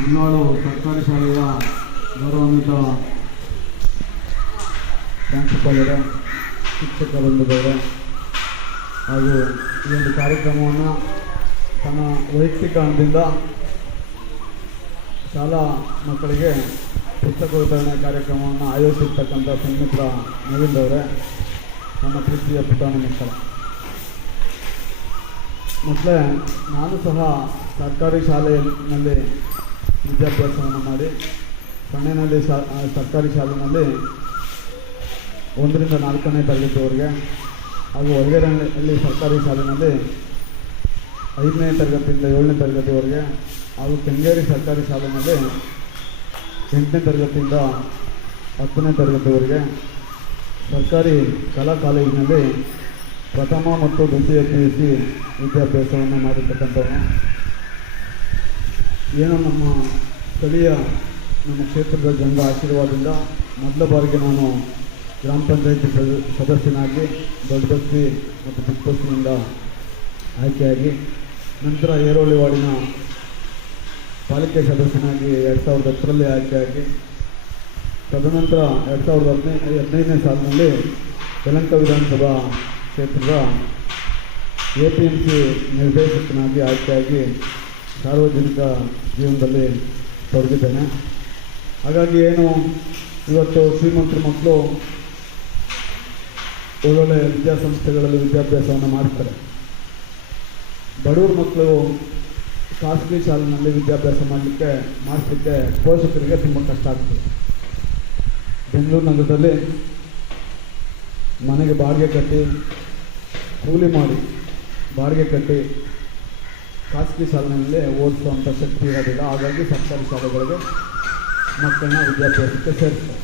ಇಲ್ವಾಳು ಸರ್ಕಾರಿ ಶಾಲೆಯ ಗೌರವಾನ್ವಿತ ಪ್ರಾಂಶುಪಾಲರೇ, ಶಿಕ್ಷಕರೊಂದಿಗೆ ಹಾಗೂ ಈ ಒಂದು ಕಾರ್ಯಕ್ರಮವನ್ನು ತನ್ನ ವೈಯಕ್ತಿಕ ಹಣದಿಂದ ಶಾಲಾ ಮಕ್ಕಳಿಗೆ ಪುಸ್ತಕ ವಿತರಣೆ ಕಾರ್ಯಕ್ರಮವನ್ನು ಆಯೋಜಿಸಿರ್ತಕ್ಕಂಥ ಸನ್ಮಿತ್ರ ನವೀನ್ ಅವರೇ, ನನ್ನ ಪ್ರೀತಿಯ ಪುಟಾಣಿ ಮಕ್ಕಳೇ, ನಾನು ಸಹ ಸರ್ಕಾರಿ ಶಾಲೆಯಲ್ಲಿ ವಿದ್ಯಾಭ್ಯಾಸವನ್ನು ಮಾಡಿ ಸಣ್ಣನಲ್ಲಿ ಸರ್ಕಾರಿ ಶಾಲೆಯಲ್ಲಿ 1ರಿಂದ 4ನೇ ತರಗತಿವರೆಗೆ ಹಾಗೂ ಹೊರಗಡೆಯಲ್ಲಿ ಸರ್ಕಾರಿ ಶಾಲೆಯಲ್ಲಿ 5ನೇ ತರಗತಿಯಿಂದ 7ನೇ ತರಗತಿವರೆಗೆ ಹಾಗೂ ಕೆಂಗೇರಿ ಸರ್ಕಾರಿ ಶಾಲೆಯಲ್ಲಿ 8ನೇ ತರಗತಿಯಿಂದ 10ನೇ ತರಗತಿವರೆಗೆ, ಸರ್ಕಾರಿ ಕಲಾ ಕಾಲೇಜಿನಲ್ಲಿ ಪ್ರಥಮ ಮತ್ತು ದ್ವಿತೀಯ PUC ವಿದ್ಯಾಭ್ಯಾಸವನ್ನು ಮಾಡಿರ್ತಕ್ಕಂಥವನು. ಏನು ನಮ್ಮ ಸ್ಥಳೀಯ ನಮ್ಮ ಕ್ಷೇತ್ರದ ಜನರ ಆಶೀರ್ವಾದದಿಂದ ಮೊದಲ ಬಾರಿಗೆ ನಾನು ಗ್ರಾಮ ಪಂಚಾಯತಿ ಸದಸ್ಯನಾಗಿ ದೊಡ್ಡ ಬಸ್ತಿ ಮತ್ತು ಚಿಕ್ಕ ಬಸ್ಸಿನಿಂದ ಆಯ್ಕೆಯಾಗಿ, ನಂತರ ಏರೋಳಿ ವಾರ್ಡಿನ ಪಾಲಿಕೆ ಸದಸ್ಯನಾಗಿ 2010ರಲ್ಲಿ ಆಯ್ಕೆಯಾಗಿ, ತದನಂತರ 2015ನೇ ಸಾಲಿನಲ್ಲಿ ಯಲಹಂಕ ವಿಧಾನಸಭಾ ಕ್ಷೇತ್ರದ APMC ನಿರ್ದೇಶಕನಾಗಿ ಆಯ್ಕೆಯಾಗಿ ಸಾರ್ವಜನಿಕ ಜೀವನದಲ್ಲಿ ತೊಡಗಿದ್ದೇನೆ. ಹಾಗಾಗಿ ಏನು ಇವತ್ತು ಶ್ರೀಮಂತರ ಮಕ್ಕಳು ಒಳ್ಳೊಳ್ಳೆ ವಿದ್ಯಾಸಂಸ್ಥೆಗಳಲ್ಲಿ ವಿದ್ಯಾಭ್ಯಾಸವನ್ನು ಮಾಡ್ತಾರೆ, ಬಡವ್ರ ಮಕ್ಕಳು ಖಾಸಗಿ ಶಾಲೆಯಲ್ಲಿ ವಿದ್ಯಾಭ್ಯಾಸ ಮಾಡಿಸಲಿಕ್ಕೆ ಪೋಷಕರಿಗೆ ತುಂಬ ಕಷ್ಟ ಆಗ್ತದೆ. ಬೆಂಗಳೂರು ನಗರದಲ್ಲಿ ಮನೆಗೆ ಬಾಡಿಗೆ ಕಟ್ಟಿ ಕೂಲಿ ಮಾಡಿ ಬಾಡಿಗೆ ಕಟ್ಟಿ ಖಾಸಗಿ ಶಾಲೆಯಲ್ಲಿ ಓದಿಸುವಂಥ ಶಕ್ತಿ ಇರೋದಿಲ್ಲ. ಹಾಗಾಗಿ ಸರ್ಕಾರಿ ಶಾಲೆಗಳಿಗೆ ಮಕ್ಕಳನ್ನ ವಿದ್ಯಾಭ್ಯಾಸಕ್ಕೆ ಸೇರಿಸ್ತಾರೆ.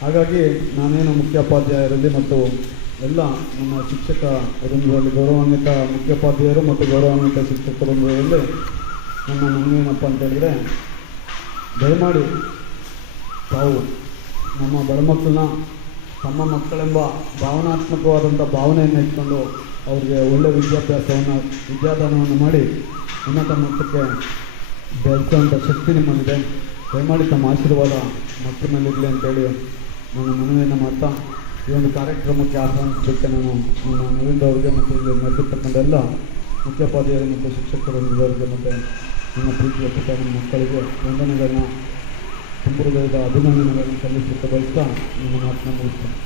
ಹಾಗಾಗಿ ನಾನೇನು ಮುಖ್ಯೋಪಾಧ್ಯಾಯರಲ್ಲಿ ಮತ್ತು ಎಲ್ಲ ನಮ್ಮ ಶಿಕ್ಷಕ ವೃಂದದಲ್ಲಿ ಗೌರವಾನ್ವಿತ ಮುಖ್ಯೋಪಾಧ್ಯಾಯರು ಮತ್ತು ಗೌರವಾನ್ವಿತ ಶಿಕ್ಷಕ ವೃಂದದಲ್ಲಿ ನನ್ನ ಮನವೇನಪ್ಪ ಅಂತ ಹೇಳಿದರೆ, ದಯಮಾಡಿ ತಾವು ನಮ್ಮ ಬಡ ಮಕ್ಕಳನ್ನ ತಮ್ಮ ಮಕ್ಕಳೆಂಬ ಭಾವನಾತ್ಮಕವಾದಂಥ ಭಾವನೆಯನ್ನು ಇಟ್ಕೊಂಡು ಅವ್ರಿಗೆ ಒಳ್ಳೆಯ ವಿದ್ಯಾದಾನವನ್ನು ಮಾಡಿ ಉನ್ನತ ಮಟ್ಟಕ್ಕೆ ಬೆಳೆಸುವಂಥ ಶಕ್ತಿ ನಿಮ್ಮಲ್ಲಿದೆ. ದಯಮಾಡಿ ತಮ್ಮ ಆಶೀರ್ವಾದ ಮಕ್ಕಳ ಮೇಲಿರಲಿ ಅಂತೇಳಿ ನಾನು ಮನವಿಯನ್ನು ಮಾಡ್ತಾ, ಈ ಒಂದು ಕಾರ್ಯಕ್ರಮಕ್ಕೆ ಆಹ್ವಾನಿಸಲಿಕ್ಕೆ ನಾನು ನನ್ನ ನವೀನ್ ಅವರಿಗೆ ಮತ್ತು ಇಲ್ಲಿ ನಡೆದಿರ್ತಕ್ಕಂಥ ಎಲ್ಲ ಮುಖ್ಯೋಪಾಧ್ಯಾಯರು ಮತ್ತು ಶಿಕ್ಷಕರೊಂದಿಗೆ ಮತ್ತು ನನ್ನ ಪ್ರೀತಿಯ ಪುಟ್ಟ ಮಕ್ಕಳಿಗೆ ವಂದನೆಗಳನ್ನ, ಸಂಪ್ರದಾಯದ ಅಭಿನಂದನೆಗಳನ್ನು ಸಲ್ಲಿಸಲಿಕ್ಕೆ ಬಯಸ್ತಾ ನನ್ನ ಮಾತನ್ನು ಮುಗಿಸ್ತೇನೆ.